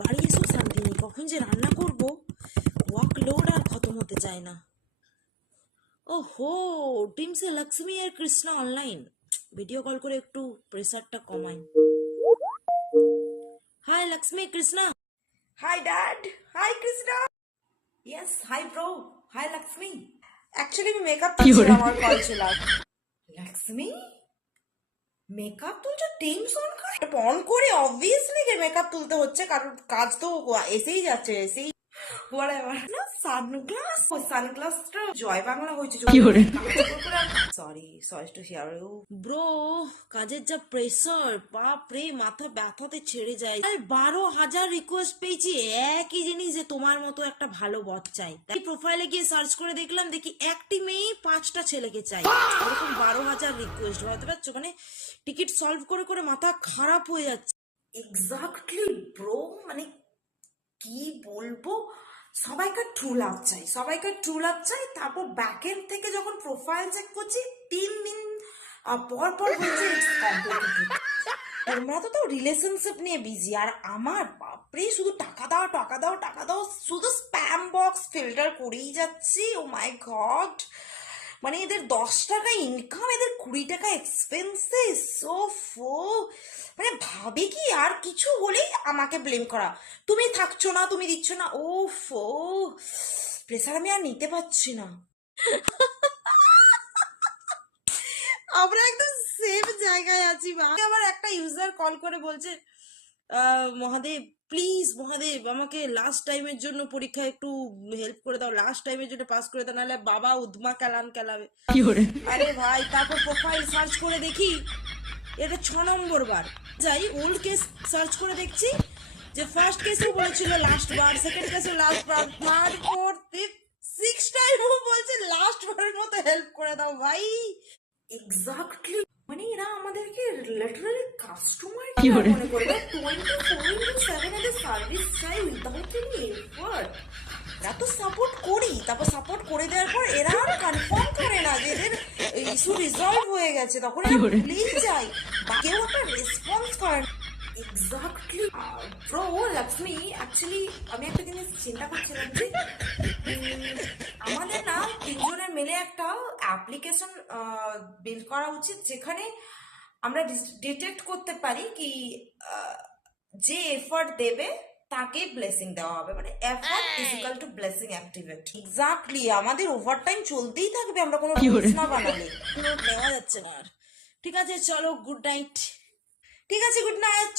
বাড়ি এসেও শান্তি নেই, কখন যে রান্না করব ওয়ার্কলোড আর খতম হতে চায় না। ওহো, টিম সে লক্ষ্মী আর কৃষ্ণা অনলাইন, ভিডিও কল করে একটু প্রেসারটা কমাই। Hi Lakshmi, Krishna. Hi, Dad. Hi, Krishna. Yes, hi, bro. Hi, Lakshmi. Actually, আমি মেকআপ তুলছিলাম, আমার কল ছিল। লক্ষ্মী মেকআপ তুলছো? টিমস অন করে অবভিয়াসলি মেকআপ তুলতে হচ্ছে, কারণ কাজ তো এসেই যাচ্ছে, এসেই whatever. না সানগ্লাসটা জয় বাংলা হয়েছে। Sorry to hear you. Bro, কাজের যা প্রেসার, বাপ রে, মাথা ব্যথাতে ছেড়ে যায়। আর 12,000 রিকোয়েস্ট পেয়েছি একই জিনিস, যে তোমার মতো একটা ভালো বট চাই। তাই প্রোফাইলে গিয়ে সার্চ করে দেখলাম, দেখি একটি মেয়ে 5টা ছেলেকে চাই। এরকম 12,000 রিকোয়েস্ট, বুঝতে পারছো? মানে টিকিট সলভ করে করে মাথা খারাপ হয়ে যাচ্ছে। এক্স্যাক্টলি ব্রো, মানে কি বলবো, সবাইকার ট্রু লাভ চাই, তারপর ব্যাক এন্ড থেকে যখন প্রোফাইল চেক করছি 3 দিন পর পর বলছে ইটস কমপ্লিকেটেড। তোমরা তো রিলেশনশিপ নিয়ে বিজি, আর আমার বাপরে শুধু টাকা দাও টাকা দাও টাকা দাও, শুধু স্প্যাম বক্স ফিল্টার করেই যাচ্ছি। ও মাই গড, মানে এদের 10 টাকা ইনকাম, এদের 20 টাকা এক্সপেন্সেস। ওফো, মানে ভাবে কি আর কিছু হলেই আমাকে ব্লেম করা, তুমি থাকছো না, তুমি দিচ্ছ না। ওফো, প্রেসার আমি আর নিতে পারছি না। আমরা একদম সেম জায়গায় আছি। আবার একটা ইউজার কল করে বলছে, মহাদেব প্লিজ, মহাদেব আমাকে লাস্ট টাইমের জন্য পরীক্ষায় একটু হেল্প করে দাও, লাস্ট টাইমের জন্য পাস করে দাও, নাহলে বাবা উদমা কালান কেলাবে। আরে ভাই, তারপর প্রোফাইল সার্চ করে দেখি এটা 6 নম্বর বার। যাই ওল্ড কেস সার্চ করে দেখছি যে ফার্স্ট কেসে বলেছিল লাস্ট বার, সেকেন্ড কেসে লাস্ট বার, থার্ড ফোর্থ ফিফথ 6 টাইমও বলছে লাস্ট বারের মতো হেল্প করে দাও ভাই। এক্স্যাক্টলি, মানে এরা আমাদেরকে লিটারালি কাস্টমার মনে করে। 24/7 এদের সার্ভিস চাই উইদাউট এনি এফর্ট। এরা তো সাপোর্ট করি, তারপর সাপোর্ট করে দেওয়ার পর এরা আর কনফার্ম করে না যে এদের ইস্যু রিজলভ হয়ে গেছে, তখন এরা ভুলেই যায় বা কেউ একটা রেসপন্স করে না। এক্স্যাক্টলি ব্রো, লক্ষ্মী অ্যাকচুয়ালি আমি একটা জিনিস চিন্তা করছিলাম যে আমাদের না 3 জনের মিলে একটা অ্যাপ্লিকেশন বিল্ড করা উচিত, যেখানে আমরা ডিটেক্ট করতে পারি কি যে এফর্ট দেবে তাকে ব্লেসিং দেওয়া হবে, মানে effort is equal to blessing activate. Exactly, আমাদের ওভারটাইম চলতেই থাকবে আমরা কোনো রুলস না বানালে। নেওয়া যাচ্ছে না আর। ঠিক আছে চলো, গুড নাইট। ঠিক আছে, গুড নাইট।